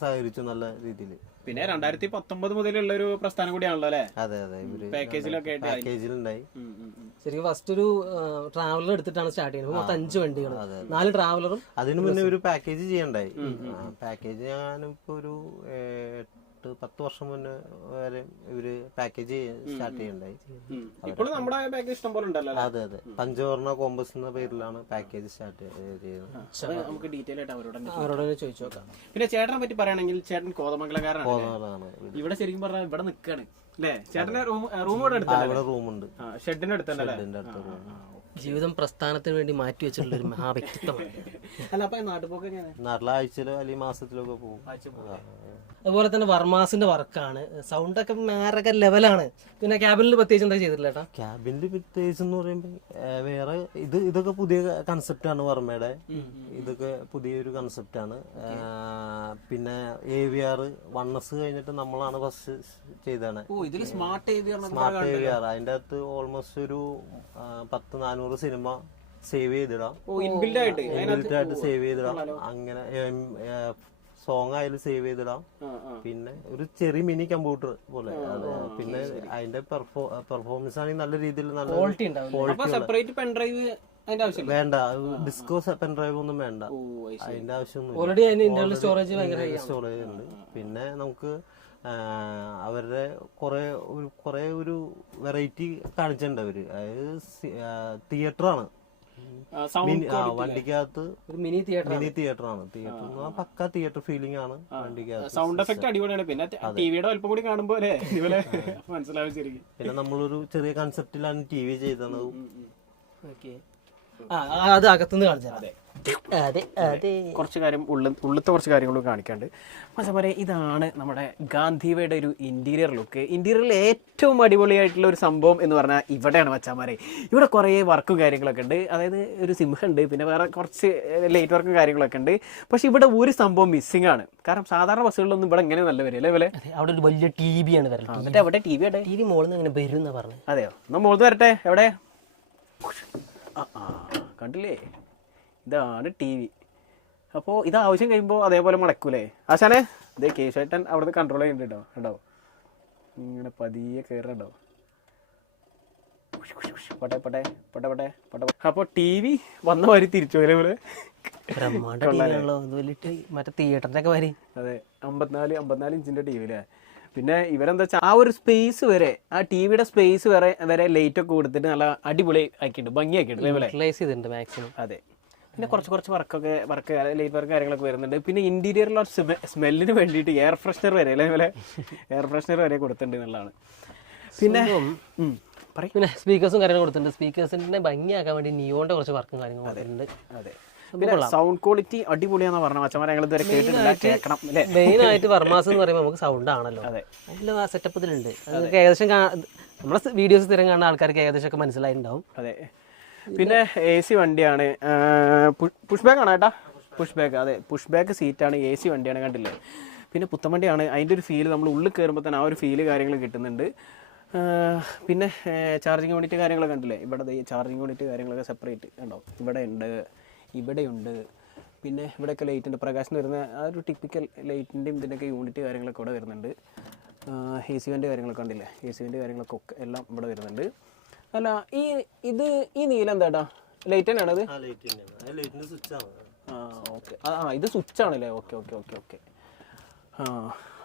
സഹകരിച്ചു നല്ല രീതിയിൽ. പിന്നെ 2019 മുതലുള്ള ഒരു പ്രസ്ഥാനം കൂടിയാണല്ലോ അല്ലേ? അതെ അതെ. പാക്കേജിലൊക്കെ പാക്കേജിലുണ്ടായി. ശരിക്കും ഫസ്റ്റ് ഒരു ട്രാവലർ എടുത്തിട്ടാണ് സ്റ്റാർട്ട് ചെയ്യുന്നത്. മൊത്തം 5 വണ്ടികൾ, 4 ട്രാവലറും. അതിനു മുന്നേ ഒരു പാക്കേജ് ചെയ്യണ്ടായി. പാക്കേജ് ഞാനിപ്പോ ഒരു 8-10 വർഷം മുന്നേ വരെ ഇവര് പാക്കേജ് സ്റ്റാർട്ട് ചെയ്യണ്ടായി. ഇപ്പോഴും നമ്മുടെ പാക്കേജ് ഇഷ്ടം പോലെ ഉണ്ടല്ലോ. അതെ അതെ. പഞ്ചവർണ്ണ കോമ്പസ് എന്ന പേരിലാണ് പാക്കേജ് സ്റ്റാർട്ട് ചെയ്യുന്നത്. നമുക്ക് ഡീറ്റെയിൽ ആയിട്ട് അവരോട് ചോദിച്ചു നോക്കാം. പിന്നെ ചേട്ടനെ പറ്റി പറയുകയാണെങ്കിൽ ചേട്ടൻ കോതമംഗലക്കാരനാണ്. ഇവിടെ ശരിക്കും പറഞ്ഞാൽ ഇവിടെ നിൽക്കാണ് അല്ലേ? ചേട്ടന്റെ റൂം ഇവിടെ അടുത്തല്ലേ? റൂമുണ്ട്, ഷെഡിന്റെ അടുത്തല്ലേ? ജീവിതം പ്രസ്ഥാനത്തിന് വേണ്ടി മാറ്റി വെച്ചിട്ടുള്ള ഒരു മഹാവ്യക്തിത്വമാണ്. അല്ല, അപ്പൊ നാട്ടുപോക്ക് നാട്ടിലെ ആഴ്ചയിലോ അല്ലെങ്കിൽ മാസത്തിലൊക്കെ പോകും. അതുപോലെ തന്നെ വർമാസിന്റെ വർക്കാണ്. സൗണ്ടൊക്കെ വേറെ ലെവലാണ്. പിന്നെ ക്യാബിനിൽ പ്രത്യേകിച്ച് എന്താ ചെയ്തിട്ടില്ല ചേട്ടാ? ക്യാബിനിൽ പ്രത്യേകിച്ച് എന്ന് പറയുമ്പോൾ വേറെ ഇതൊക്കെ പുതിയ കൺസെപ്റ്റാണ് വർമ്മയുടെ. ഇതൊക്കെ പുതിയൊരു കൺസെപ്റ്റാണ്. പിന്നെ AVR 1S കഴിഞ്ഞിട്ട് നമ്മളാണ് ഫസ്റ്റ് ചെയ്താണ്. Smart AVR. അതിന്റെ അകത്ത് ഓൾമോസ്റ്റ് ഒരു 100-400 സിനിമ സേവ് ചെയ്തിടാം. ഇൻബിൽറ്റ് ആയിട്ട് സേവ് ചെയ്തിടാം. അങ്ങനെ സോങ് ആയാലും സേവ് ചെയ്തിടാം. പിന്നെ ഒരു ചെറിയ മിനി കമ്പ്യൂട്ടർ പോലെ. പിന്നെ അതിന്റെ പെർഫോമൻസ് ആണെങ്കിൽ നല്ല രീതിയിൽ നല്ല വേണ്ട. ഡിസ്കോ പെൻഡ്രൈവ് ഒന്നും വേണ്ട. അതിന്റെ ആവശ്യമൊന്നും സ്റ്റോറേജ് ഉണ്ട്. പിന്നെ നമുക്ക് അവരുടെ കുറെ ഒരു വെറൈറ്റി കാണിച്ചിട്ടുണ്ട് അവര്. അതായത് തിയേറ്ററാണ്, വണ്ടിക്കകത്ത് മിനി തിയേറ്റർ ആണ്. തിയേറ്റർ പക്ക തിയേറ്റർ ഫീലിംഗ് ആണ് വണ്ടിക്കകത്ത്. സൗണ്ട് എഫക്ട് അടിപൊളിയാണ്. പിന്നെ ടിവിയുടെ അല്പം കൂടി കാണുമ്പോ മനസ്സിലാവും ശരിക്കും. പിന്നെ നമ്മളൊരു ചെറിയ കൺസെപ്റ്റിലാണ് TV ചെയ്തത്. അത് അകത്തുനിന്ന് കാണിച്ചാൽ കുറച്ച് കാര്യം ഉള്ളത്തെ കുറച്ച് കാര്യങ്ങളും കാണിക്കാണ്ട്. പക്ഷേ പറയാം, ഇതാണ് നമ്മുടെ ഗാന്ധിവയുടെ ഒരു ഇന്റീരിയർ ലുക്ക്. ഇന്റീരിയറിൽ ഏറ്റവും അടിപൊളിയായിട്ടുള്ള ഒരു സംഭവം എന്ന് പറഞ്ഞാൽ ഇവിടെയാണ് മച്ചാമാരെ. ഇവിടെ കുറേ വർക്കും കാര്യങ്ങളൊക്കെ ഉണ്ട്. അതായത് ഒരു സിംഹമുണ്ട്, പിന്നെ വേറെ കുറച്ച് ലൈറ്റ് വർക്കും കാര്യങ്ങളൊക്കെ ഉണ്ട്. പക്ഷെ ഇവിടെ ഒരു സംഭവം മിസ്സിംഗ് ആണ്. കാരണം സാധാരണ ബസ്സുകളിലൊന്നും ഇവിടെ എങ്ങനെ നല്ല വരും അല്ലേ? അവിടെ ഒരു വലിയ TV ആണ് വരുന്നത്. അവിടെ TV മോളിൽ നിന്ന് ഇങ്ങനെ വരും എന്നാ പറഞ്ഞത്. അതെയോ? എന്നാ മോളിൽ വരട്ടെ. എവിടെ? കണ്ടില്ലേ, ഇതാണ് TV. അപ്പോൾ ഇത് ആവശ്യം കഴിയുമ്പോൾ അതേപോലെ മുടക്കൂലേ ആശാനെ? ഇതേ കേശേട്ടൻ അവിടുന്ന് കൺട്രോൾ ചെയ്യുന്നുണ്ട് കേട്ടോ. കേട്ടോ, ഇങ്ങനെ പതിയെ കയറണ്ടോ. പോട്ടെ പോട്ടെ പോട്ടെ പോട്ടെ പോട്ടെ. അപ്പോൾ TV വന്ന വരി തിരിച്ചു അതേപോലെ. മറ്റേ തിയേറ്ററിന്റെ ഒക്കെ വരി. അതെ, 54 ഇഞ്ചിന്റെ TV അല്ലേ? പിന്നെ ഇവരെന്താ വെച്ചാൽ ആ ഒരു സ്പേസ് വരെ, ആ TVയുടെ സ്പേസ് വരെ ലൈറ്റ് ഒക്കെ കൊടുത്തിട്ട് നല്ല അടിപൊളി ആക്കിയിട്ടുണ്ട്, ഭംഗിയാക്കിയിട്ടുണ്ട് മാക്സിമം. അതെ. പിന്നെ കുറച്ച് വർക്ക് ലൈറ്റ് വർക്ക് കാര്യങ്ങളൊക്കെ വരുന്നുണ്ട്. പിന്നെ ഇന്റീരിയറിലുള്ള സ്മെല്ലിന് വേണ്ടിയിട്ട് എയർ ഫ്രഷ്നർ വരെ അതേപോലെ എയർ ഫ്രഷ്നർ വരെ കൊടുത്തിട്ടുണ്ട് എന്നുള്ളതാണ്. പിന്നെ പിന്നെ സ്പീക്കേഴ്സും കാര്യങ്ങളും കൊടുത്തിട്ടുണ്ട്. സ്പീക്കേഴ്സിന്റെ ഭംഗിയാക്കാൻ വേണ്ടി നിയോന്റെ കുറച്ച് വർക്കും കാര്യങ്ങളും കൊടുത്തിട്ടുണ്ട്. അതെ. പിന്നെ സൗണ്ട് ക്വാളിറ്റി അടിപൊളിയാന്ന് പറഞ്ഞ മച്ചമാരെ ഞങ്ങൾ ഇതുവരെ കേട്ടിട്ടില്ല, കേൾക്കണം. മെയിൻ ആയിട്ട് വർമാസ് എന്ന് പറയുമ്പോൾ നമുക്ക് സൗണ്ട് ആണല്ലോ. അതെ, അതിൽ ആ സെറ്റപ്പത്തിലുണ്ട്. അതൊക്കെ ഏകദേശം നമ്മളെ വീഡിയോസ് സ്ഥിരം കാണുന്ന ആൾക്കാർക്ക് ഏകദേശം ഒക്കെ മനസ്സിലായിട്ടുണ്ടാവും. അതെ. പിന്നെ AC വണ്ടിയാണ്. പുഷ് ബാക്ക് ആണ് കേട്ടാ. Push back. അതെ, പുഷ് ബാക്ക് സീറ്റാണ്. AC വണ്ടിയാണ്, കണ്ടില്ലേ? പിന്നെ പുത്തൻവണ്ടിയാണ്. അതിൻ്റെ ഒരു ഫീല് നമ്മൾ ഉള്ളിൽ കയറുമ്പോൾ തന്നെ ആ ഒരു ഫീല് കാര്യങ്ങൾ കിട്ടുന്നുണ്ട്. പിന്നെ ചാർജിങ് യൂണിറ്റ് കാര്യങ്ങളൊക്കെ കണ്ടില്ലേ? ഇവിടെ ചാർജിങ് യൂണിറ്റ് കാര്യങ്ങളൊക്കെ സെപ്പറേറ്റ് ഉണ്ടോ? ഇവിടെയുണ്ട്. പിന്നെ ഇവിടെയൊക്കെ ലൈറ്റ് ഉണ്ട്. പ്രകാശം വരുന്ന ആ ഒരു ടിപ്പിക്കൽ ലൈറ്റിൻ്റെയും ഇതിൻ്റെയൊക്കെ യൂണിറ്റ് കാര്യങ്ങളൊക്കെ ഇവിടെ വരുന്നുണ്ട്. AC വണ്ടി കാര്യങ്ങളൊക്കെ ഉണ്ടല്ലേ? AC വണ്ടി കാര്യങ്ങളൊക്കെ എല്ലാം ഇവിടെ വരുന്നുണ്ട്. അല്ല, ഈ നീലം എന്താട്ടാ? ലൈറ്റ് തന്നെയാണ് അത്? ഓക്കെ. ഇത് സ്വിച്ച് ആണല്ലേ? ഓക്കെ.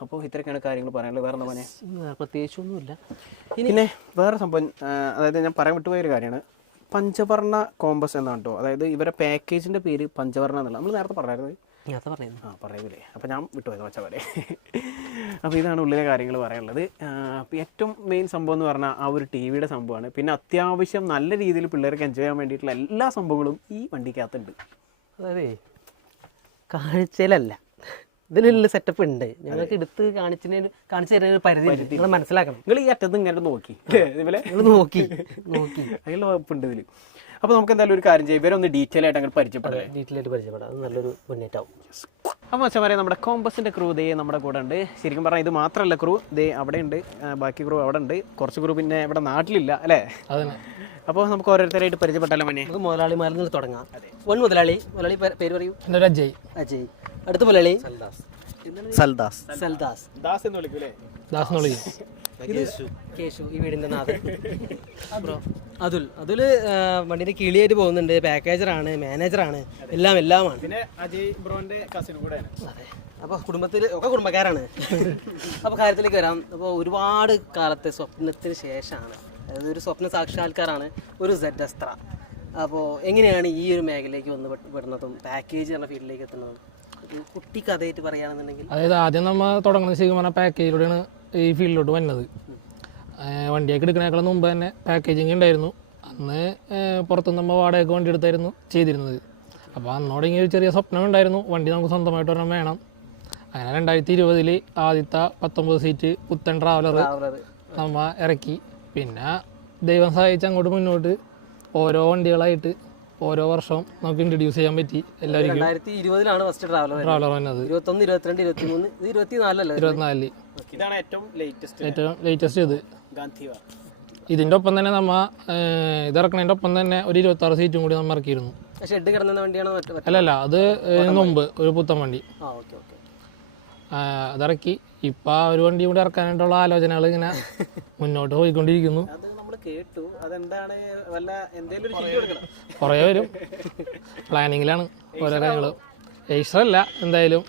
അപ്പോൾ ഇത്രയൊക്കെയാണ് കാര്യങ്ങൾ പറയാനുള്ളത്. വേറെ എന്താ പറഞ്ഞേ? പ്രത്യേകിച്ചൊന്നുമില്ല. പിന്നെ വേറെ സംഭവം, അതായത് ഞാൻ പറയാൻ വിട്ടുപോയൊരു കാര്യമാണ്. പഞ്ചവർണ്ണ കോമ്പസ് എന്നാണ് കേട്ടോ. അതായത് ഇവരെ പാക്കേജിൻ്റെ പേര് പഞ്ചവർണ്ണ എന്നുള്ള നമ്മൾ നേരത്തെ പറഞ്ഞായിരുന്നു. നേരത്തെ പറയുന്നു. ആ പറയൂലേ, അപ്പോൾ ഞാൻ വിട്ടുപോയത് മച്ചവരെ. അപ്പോൾ ഇതാണ് ഉള്ളിലെ കാര്യങ്ങൾ പറയാനുള്ളത്. അപ്പോൾ ഏറ്റവും മെയിൻ സംഭവം എന്ന് പറഞ്ഞാൽ ആ ഒരു ടി-വിയുടെ സംഭവമാണ്. പിന്നെ അത്യാവശ്യം നല്ല രീതിയിൽ പിള്ളേർക്ക് എൻജോയ് ചെയ്യാൻ വേണ്ടിയിട്ടുള്ള എല്ലാ സംഭവങ്ങളും ഈ വണ്ടിക്കകത്തുണ്ട്. അതായത് കാഴ്ചയിലല്ല, ഇതിലുള്ള സെറ്റപ്പ് ഉണ്ട്. ഞങ്ങൾക്ക് എടുത്ത് കാണിച്ചു തരുന്ന ഒരു പരിധി നിങ്ങൾ മനസ്സിലാക്കണം. നിങ്ങൾ ഈ അറ്റത്ത് ഇങ്ങനെ നോക്കി ഇതുപോലെ നിങ്ങൾ നോക്കി അതിനുള്ള വകുപ്പുണ്ട് ഇതിൽ. അപ്പോൾ നമുക്ക് എന്തായാലും ഒരു കാര്യം ചെയ്യാം, ഇവരൊന്ന് ഡീറ്റെയിൽ ആയിട്ട് അങ്ങനെ പരിചയപ്പെടാം. ഡീറ്റെയിൽ ആയിട്ട് പരിചയപ്പെടാം, അത് നല്ലൊരു മുന്നേറ്റാവും. അപ്പോൾ മച്ചന്മാരെ നമ്മുടെ കോമ്പസിൻ്റെ ക്രൂ ദേ നമ്മുടെ കൂടെ ഉണ്ട്. ശരിക്കും പറഞ്ഞാൽ ഇത് മാത്രമല്ല ക്രൂ, ദേ അവിടെ ഉണ്ട്, ബാക്കി ക്രൂ അവിടെ ഉണ്ട്, കുറച്ച് ക്രൂ പിന്നെ ഇവിടെ നാട്ടിലില്ല അല്ലേ? അതന്നെ. അപ്പോൾ നമുക്ക് ഓരോരുത്തരായിട്ട് പരിചയപ്പെട്ടാലോ മനെ? നമുക്ക് മുതലാളിമാരിൽ നിന്ന് തുടങ്ങാം. മുതലാളി പേര് പറയൂ. അജയ്. അജയ്. അടുത്ത മുതലാളി സൽദാസ്. സൽദാസ്. ദാസ് എന്ന് വിളിക്കൂലേ? ദാസ് എന്ന് വിളിക്കും. കേശു, ഈ വീടിന്റെ നാഥൻ. അതുല് വണ്ടിന്റെ കിളിയായിട്ട് പോകുന്നുണ്ട്. പാക്കേജറാണ്, മാനേജറാണ്, എല്ലാമാണ്. പിന്നെ അജയ് ബ്രോന്റെ കസിൻ കൂടെയാണ്. അതെ. അപ്പോൾ കുടുംബത്തിൽ ഒക്കെ കുടുംബക്കാരാണ്. അപ്പോൾ കാര്യത്തിലേക്ക് വരാം. അപ്പോൾ ഒരുപാട് കാലത്തെ സ്വപ്നത്തിന് ശേഷമാണ്, അതായത് ഒരു സ്വപ്ന സാക്ഷാത്കാരാണ് ഒരു സെഡ് അസ്ത്ര. അപ്പോൾ എങ്ങനെയാണ് ഈ ഒരു മേഖലയിലേക്ക് വന്ന് പെടുന്നതും പാക്കേജ് എന്ന ഫീൽഡിലേക്ക് എത്തുന്നതും ഒരു കുട്ടി കഥയായിട്ട് പറയുകയാണെന്നുണ്ടെങ്കിൽ? അതായത് ആദ്യം നമ്മൾ തുടങ്ങുന്നത് ശരിക്കും പറഞ്ഞാൽ പാക്കേജിലൂടെയാണ് ഈ ഫീൽഡിലോട്ട് വന്നത്. വണ്ടിയൊക്കെ എടുക്കണേക്കാളും മുമ്പ് തന്നെ പാക്കേജിങ് ഉണ്ടായിരുന്നു. അന്ന് പുറത്തുനിന്ന് നമ്മൾ വാടകയ്ക്ക് വണ്ടി എടുത്തായിരുന്നു ചെയ്തിരുന്നത്. അപ്പോൾ അന്നോടെ ഇങ്ങനെ ഒരു ചെറിയ സ്വപ്നം ഉണ്ടായിരുന്നു, വണ്ടി നമുക്ക് സ്വന്തമായിട്ട് ഒരെണ്ണം വേണം. അങ്ങനെ 2020 ആദ്യത്തെ 19 സീറ്റ് പുത്തൻ ട്രാവലർ നമ്മ ഇറക്കി. പിന്നെ ദൈവം സഹായിച്ച് അങ്ങോട്ട് മുന്നോട്ട് ഓരോ വണ്ടികളായിട്ട് ഓരോ വർഷവും നമുക്ക് ഇൻട്രൊഡ്യൂസ് ചെയ്യാൻ പറ്റി. എല്ലാവർക്കും 2020 ഫസ്റ്റ് ട്രാവലർ വന്നത്. 21, 22, 23, 24 ഇതാണ് ഏറ്റവും ലേറ്റസ്റ്റ് ഇത്. ഇതിൻ്റെ ഒപ്പം തന്നെ നമ്മ ഇതിറക്കണതിൻ്റെ ഒപ്പം തന്നെ ഒരു 26 സീറ്റും കൂടി നമ്മൾ ഇറക്കിയിരുന്നു. ഷെഡ് കിടന്ന വണ്ടിയാണോ? അല്ലല്ല, അത് മുമ്പ് ഒരു പുത്തൻ വണ്ടി അതിറക്കി. ഇപ്പം ആ ഒരു വണ്ടി കൂടി ഇറക്കാനായിട്ടുള്ള ആലോചനകൾ ഇങ്ങനെ മുന്നോട്ട് പോയിക്കൊണ്ടിരിക്കുന്നു. കേട്ടു. അതെന്താണ്? വല്ല എന്തെങ്കിലും കുറേ വരും, പ്ലാനിങ്ങിലാണ് ഓരോ കാര്യങ്ങൾ. എയ്സറല്ല, എന്തായാലും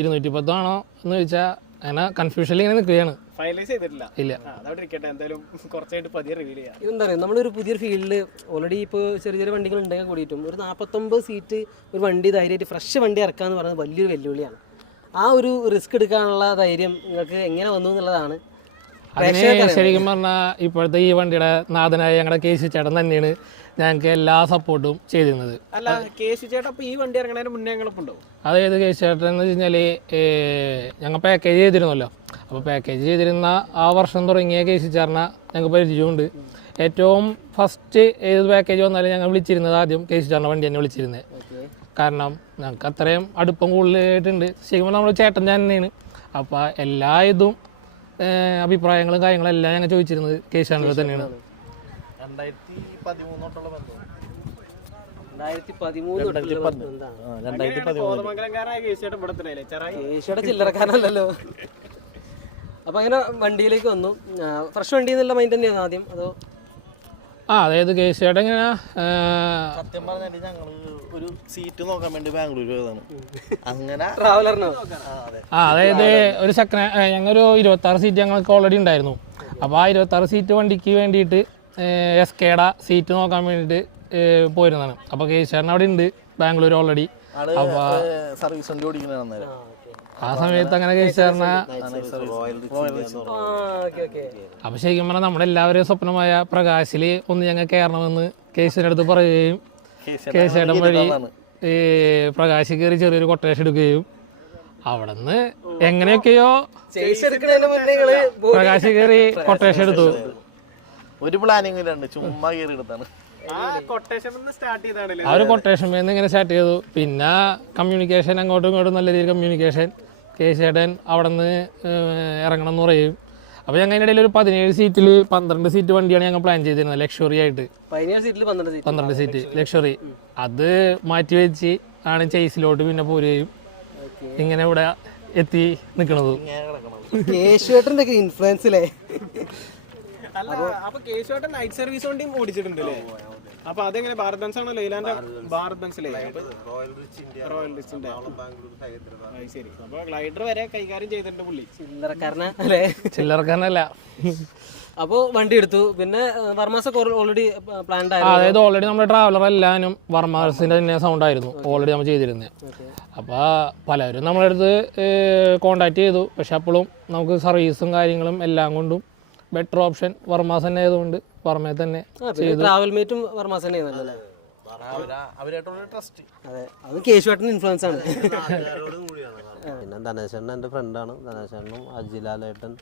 210 ആണോ എന്ന് ചോദിച്ചാൽ അങ്ങനെ കൺഫ്യൂഷനിൽ ഇങ്ങനെ നിൽക്കുകയാണ്. ഫൈനലൈസ് ചെയ്തിട്ടില്ല. ഇല്ല. എന്തായാലും കുറച്ചായിട്ട് പതിയെ റിവീൽ ചെയ്യാം. എന്താ പറയുക, നമ്മളൊരു പുതിയൊരു ഫീൽഡിൽ ഓൾറെഡി ഇപ്പോൾ ചെറിയ ചെറിയ വണ്ടികൾ ഉണ്ടെങ്കിൽ കൂടിയിട്ടും ഒരു 49 സീറ്റ് ഒരു വണ്ടി ധൈര്യമായിട്ട് ഫ്രഷ് വണ്ടി ഇറക്കാന്ന് പറയുന്നത് വലിയൊരു വെല്ലുവിളിയാണ്. ആ ഒരു റിസ്ക് എടുക്കാനുള്ള ധൈര്യം നിങ്ങൾക്ക് എങ്ങനെ വന്നു എന്നുള്ളതാണ്. അതിന് ശരിക്കും പറഞ്ഞാൽ ഇപ്പോഴത്തെ ഈ വണ്ടിയുടെ നാഥനായ ഞങ്ങളുടെ കേശു ചേട്ടൻ തന്നെയാണ് ഞങ്ങൾക്ക് എല്ലാ സപ്പോർട്ടും ചെയ്തിരുന്നത്. അല്ല, കേശു ചേട്ടൻ അപ്പോൾ ഈ വണ്ടി ഇറങ്ങുന്നതിന് മുന്നേ ഞങ്ങളിപ്പുണ്ടോ? അതായത് കേശു ചേട്ടൻ എന്ന് വെച്ച് കഴിഞ്ഞാൽ ഞങ്ങൾ പാക്കേജ് ചെയ്തിരുന്നല്ലോ. അപ്പോൾ പാക്കേജ് ചെയ്തിരുന്ന ആ വർഷം തുടങ്ങിയ കേശു ചേട്ടനെ ഞങ്ങൾക്ക് പരിചയമുണ്ട്. ഏറ്റവും ഫസ്റ്റ് ഏത് പാക്കേജ് വന്നാലും ഞങ്ങൾ വിളിച്ചിരുന്നത് ആദ്യം കേശു ചേട്ടൻ്റെ വണ്ടി തന്നെ വിളിച്ചിരുന്നത്. കാരണം ഞങ്ങൾക്ക് അത്രയും അടുപ്പം കൂടുതലായിട്ടുണ്ട്. ശരിക്കും നമ്മൾ ചേട്ടൻ തന്നെയാണ്. അപ്പോൾ എല്ലാ ഇതും അഭിപ്രായങ്ങളും കാര്യങ്ങളും എല്ലാം ഞങ്ങൾ ചോദിച്ചിരുന്നത് കേശു ചേട്ടൻ്റെ തന്നെയാണ്. 2013 ചില്ലറക്കാരനല്ലോ. അപ്പൊ അങ്ങനെ വണ്ടിയിലേക്ക് വന്നു. ഫ്രഷ് വണ്ടി എന്നുള്ള മൈൻഡ് തന്നെയാണ് ആദ്യം, അതോ? അതായത് കേശു ചേട്ടൻ ഇങ്ങനെ സത്യം പറഞ്ഞാൽ ഞങ്ങൾ ഒരു സീറ്റ് നോക്കാൻ വേണ്ടി ബാംഗ്ലൂർ പോയതാണ്. അങ്ങനെ ട്രാവലറിനോ? അതായത് ഒരു ഞങ്ങളൊരു 26 സീറ്റ് ഞങ്ങൾക്ക് ഓൾറെഡി ഉണ്ടായിരുന്നു. അപ്പോൾ ആ 26 സീറ്റ് വണ്ടിക്ക് വേണ്ടിയിട്ട് SKയുടെ സീറ്റ് നോക്കാൻ വേണ്ടിയിട്ട് പോയിരുന്നതാണ്. അപ്പോൾ കേശു ചേട്ടൻ അവിടെ ഉണ്ട് ബാംഗ്ലൂർ ഓൾറെഡി. അപ്പോൾ സർവീസ് വണ്ടി ഓടിക്കുന്നതാണ്. ആ സമയത്ത് അങ്ങനെ കേശു ചേട്ടനെ അപ്പോൾ ശരിക്കും പറഞ്ഞാൽ നമ്മുടെ എല്ലാവരെയും സ്വപ്നമായ പ്രകാശിൽ ഒന്ന് ഞങ്ങൾ കയറണമെന്ന് കേശുവിൻ്റെ അടുത്ത് പറയുകയും കേശു ചേട്ടൻ വഴി പ്രകാശ് കയറി ചെറിയൊരു കൊട്ടേഷൻ എടുക്കുകയും അവിടെ നിന്ന് എങ്ങനെയൊക്കെയോ പ്രകാശ് കയറി കൊട്ടേഷൻ എടുത്തു. ഒരു പ്ലാനിങ് ചുമ്മാ കയറി എടുത്താണ്. ആ ഒരു കൊട്ടേഷൻ ഇങ്ങനെ സ്റ്റാർട്ട് ചെയ്തു. പിന്നെ കമ്മ്യൂണിക്കേഷൻ, അങ്ങോട്ടും ഇങ്ങോട്ടും നല്ല രീതിയിൽ കമ്മ്യൂണിക്കേഷൻ. കേശു ചേട്ടൻ അവിടെ നിന്ന് ഇറങ്ങണം എന്ന് പറയും. അപ്പോൾ ഞങ്ങൾ അതിനിടയിൽ ഒരു 17 സീറ്റിൽ 12 സീറ്റ് വണ്ടിയാണ് ഞങ്ങൾ പ്ലാൻ ചെയ്തിരുന്നത്, ലക്ഷറി ആയിട്ട്. 12 സീറ്റ് ലക്ഷറി. അത് മാറ്റി വെച്ച് ആണ് ചേസിലോട്ട് പിന്നെ പോരുകയും ഇങ്ങനെ ഇവിടെ എത്തി നിൽക്കണത്. കേശുവേട്ടൻ്റെ ഇൻഫ്ലുവൻസിലേ. അപ്പൊ കേശുവേട്ടൻ നൈറ്റ് സർവീസ് വണ്ടിയും ഓടിച്ചിട്ടുണ്ടല്ലേ? അപ്പൊ അതെങ്ങനെ ഭാരത് ബെൻസ് ആണോ ലൈലാൻഡ്? ഭാരത് ബെൻസിലെ റോയൽ റിച്ച് ഇന്ത്യ, റോയൽ റിച്ചിന്റെ. ബാംഗ്ലൂർ, ഹൈദരാബാദ്. ശരി. അപ്പൊ ഗ്ലൈഡർ വരെ കൈകാര്യം ചെയ്തിട്ടുണ്ട് പുള്ളി. ചില്ലറക്കാരനാ അല്ലേ? ചില്ലറക്കാരനല്ല. അപ്പോൾ വണ്ടി എടുത്തു. പിന്നെ വർമാസൊക്കെ ഓൾറെഡി പ്ലാൻഡ് ആയിരുന്നു. അതായത് ഓൾറെഡി നമ്മുടെ ട്രാവലർ എല്ലാവരും വർമാസിന്റെ തന്നെ സൗണ്ട് ആയിരുന്നു ഓൾറെഡി നമ്മൾ ചെയ്തിരുന്നത്. അപ്പോൾ പലരും നമ്മളെ അടുത്ത് കോണ്ടാക്ട് ചെയ്തു. പക്ഷെ അപ്പോഴും നമുക്ക് സർവീസും കാര്യങ്ങളും എല്ലാം കൊണ്ടും ബെറ്റർ ഓപ്ഷൻ വർമാസ് തന്നെ ആയതുകൊണ്ട് വർമ്മയെ തന്നെ ട്രാവൽ മേറ്റും വർമാസ് തന്നെ നല്ലല്ലേ? അവരായിട്ടുള്ള ട്രസ്റ്റ്. അതെ, അത് കേശുവേട്ടൻ ഇൻഫ്ലുവൻസ് ആണ്. പിന്നെ ധനേശൻ എൻ്റെ ഫ്രണ്ടാണ്. ധനേശനും അജിലാലേട്ടൻ,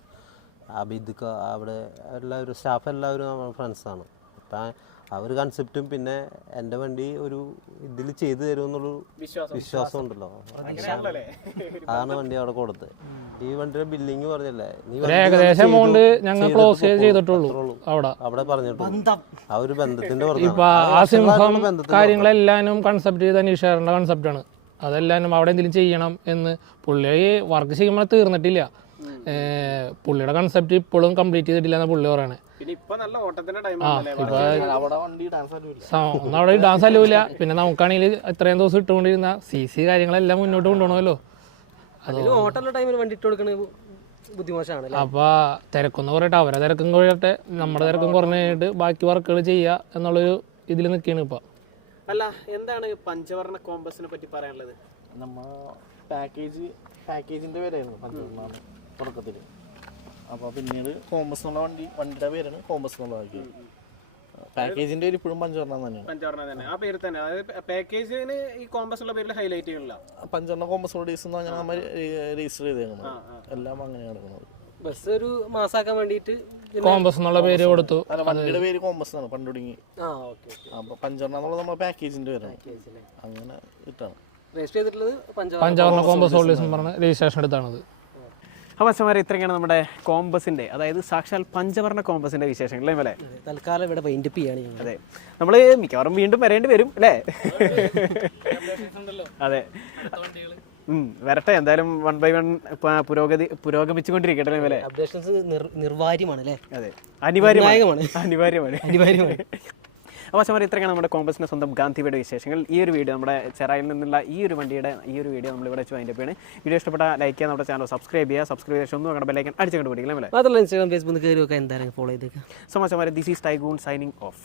അബിദ്ക്ക, അവിടെ എല്ലാവരും സ്റ്റാഫ് എല്ലാവരും നമ്മുടെ ഫ്രണ്ട്സാണ്. അപ്പം ആ ഒരു കൺസെപ്റ്റും പിന്നെ എൻ്റെ വണ്ടി ഒരു ഇതിൽ ചെയ്തു തരുമെന്നുള്ളൊരു വിശ്വാസം ഉണ്ടല്ലോ, അതാണ് വണ്ടി അവിടെ കൊടുത്തത്. ഈ വണ്ടിയുടെ ബില്ലിങ് പറഞ്ഞല്ലേ, നീ ഏകദേശം എമൗണ്ട് ഞങ്ങൾ ക്ലോസ് ചെയ്തിട്ടുള്ളൂ അവിടെ പറഞ്ഞിട്ടുണ്ട്. ആ ഒരു ബന്ധത്തിന്റെ ഇപ്പൊ ആ സിംഹം കാര്യങ്ങളെല്ലാനും കൺസെപ്റ്റ് ചെയ്ത നിഷാറിന്റെ കൺസെപ്റ്റാണ്. അതെല്ലാനും അവിടെ എന്തെങ്കിലും ചെയ്യണം എന്ന് പുള്ളി വർക്ക് ചെയ്യുമ്പോൾ തീർന്നിട്ടില്ല. പുള്ളിയുടെ കൺസെപ്റ്റ് ഇപ്പോഴും കംപ്ലീറ്റ് ചെയ്തിട്ടില്ല എന്നാ പുള്ളി പറയണേ. അവിടെ ഡാൻസ് അല്ലൂല. പിന്നെ നമുക്കാണെങ്കിൽ ഇത്രയും ദിവസം ഇട്ടുകൊണ്ടിരുന്ന CC കാര്യങ്ങളെല്ലാം മുന്നോട്ട് കൊണ്ടുപോകണമല്ലോ. അപ്പൊ തിരക്കൊന്ന് കുറയട്ടെ, അവരെ തിരക്കും കുറയട്ടെ, നമ്മുടെ തിരക്കും കുറഞ്ഞിട്ട് ബാക്കി വർക്കുകൾ ചെയ്യുക എന്നുള്ളൊരു ഇതിൽ നിൽക്കുകയാണ് ഇപ്പൊ. അല്ല, എന്താണ് പഞ്ചവർണ്ണ കോമ്പസിനെ പറ്റി പറയാനുള്ളത്? നമ്മ പാക്കേജിന്റെ പേരായിരുന്നു പഞ്ചവർണ്ണ തുടക്കത്തിൽ. അപ്പോൾ പിന്നീട് കോമ്പസ് എന്നുള്ള വണ്ടിയുടെ പേരാണ് കോമ്പസ് എന്നുള്ളതാക്കി. പാക്കേജിന്റെ പേര് ഇപ്പോഴും പഞ്ചവർണ്ണ തന്നെയാണ്. പഞ്ചവർണ്ണ തന്നെ, ആ പേര് തന്നെ. അതായത് പാക്കേജിന് ഈ കോമ്പസ് ഉള്ള പേരിൽ ഹൈലൈറ്റ് ചെയ്യണില്ല. പഞ്ചവർണ്ണ കോമ്പസ് ഡേയ്സ് എന്ന് പറഞ്ഞാൽ നമ്മൾ രജിസ്റ്റർ ചെയ്തേക്കുന്നത്. എല്ലാം അങ്ങനെയാണ് നടക്കുന്നത്. ബസ് ഒരു മാസാക്കാൻ വേണ്ടിയിട്ട് കോമ്പസ് എന്നുള്ള പേര് കൊടുത്തു. അല്ല, വണ്ടിയുടെ പേര് കോമ്പസ് ആണ് പണ്ട് തുടങ്ങി. അപ്പോൾ പഞ്ചവർണ്ണ എന്നുള്ളത് നമ്മുടെ പാക്കേജിന്റെ പേരാണ്. അങ്ങനെ ഇട്ടാണ് രജിസ്റ്റർ ചെയ്തിട്ടുള്ളത്. പഞ്ചവർണ്ണ കോമ്പസ് സോൾവേഴ്സ് പറഞ്ഞ രജിസ്ട്രേഷൻ എടുത്താണത്. അപ്പോൾ അച്ഛന്മാരെ, ഇത്രയൊക്കെയാണ് നമ്മുടെ കോമ്പസിൻ്റെ, അതായത് സാക്ഷാൽ പഞ്ചവർണ്ണ കോമ്പസിൻ്റെ വിശേഷങ്ങൾ അല്ലേ? തൽക്കാലം ഇവിടെ വൈൻഡപ്പ് ചെയ്യാണ്. അതെ, നമ്മൾ മിക്കവാറും വീണ്ടും വരേണ്ടി വരും അല്ലേ? അതെ, വരട്ടെ. എന്തായാലും 1 by 1 പുരോഗമിച്ചുകൊണ്ടിരിക്കട്ടെ അല്ലേ? അപ്ഡേഷൻസ് നിർവാര്യമാണ് അല്ലേ? അതെ, അനിവാര്യമാണ്. അപ്പോൾ അച്ഛന്മാർ, ഇത്രയൊക്കെയാണ് നമ്മുടെ കോമ്പസിൻ്റെ സ്വന്തം ഗാന്ധിയുടെ വിശേഷങ്ങൾ. ഈ ഒരു വീഡിയോ, നമ്മുടെ ചെറായിൽ നിന്നുള്ള ഈ ഒരു വണ്ടിയുടെ വീഡിയോ നമ്മളിവിടെ വെച്ച് അതിൻ്റെ പേയാണ്. വീഡിയോ ഇഷ്ടപ്പെട്ട ലൈക്ക് ചെയ്യുക, നമ്മുടെ ചാനൽ സബ്സ്ക്രൈബ് ചെയ്യുക. സബ്സ്ക്രൈബ് ചെയ്ത് ഒന്നും അങ്ങനെ ബെല്ലൈക്കൻ അടിച്ചു കണ്ടുപിടിക്കണം അല്ലേ? മാത്രമല്ല ഇൻസ്റ്റാഗ്രാം, ഫേസ്ബുക്ക് കയറി ഒക്കെ എന്തായാലും ഫോളോ ചെയ്തേക്കാം. സോ അച്ഛന്മാർ, this is Tiguan signing off.